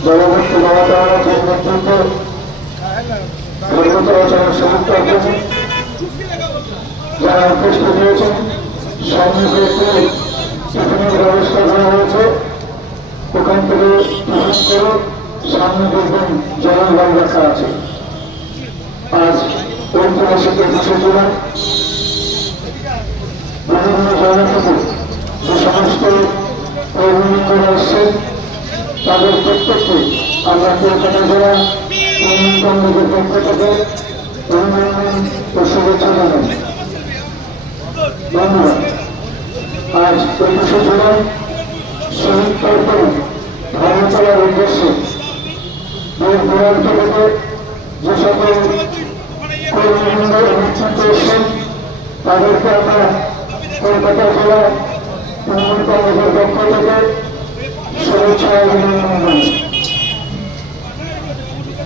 জগবর্তী বাবা তারা নেতৃত্বে ধর্মচরাচরের সমস্ত আছে যারা উপস্থিত হয়েছেন সম্মুখে একটি টিফিনের ব্যবস্থা করা হয়েছে ওখান থেকে টিফিন করে সামনে দেখবেন জলের জল রাখা আছে আজ ঐতিহাসিক একুশে জুলাই বিভিন্ন থেকে যে সমস্ত কর্মীরা এসছেন তাদের প্রত্যেককে আমরা কলকাতা জেলা কংগ্রেসের পক্ষ থেকে শুভেচ্ছা জানাই। ধন্যবাদ। আজ একুশে জুলাই শহীদ তর্পণ ধর্মতলার উদ্দেশ্যে দেশ দূরান্ত থেকে যে সকল কর্মীবৃন্দ নেতৃত্ব এসছেন তাদেরকে আমরা কলকাতা জেলা উন্নয়ন কংগ্রেসের পক্ষ থেকে Tchau, tchau.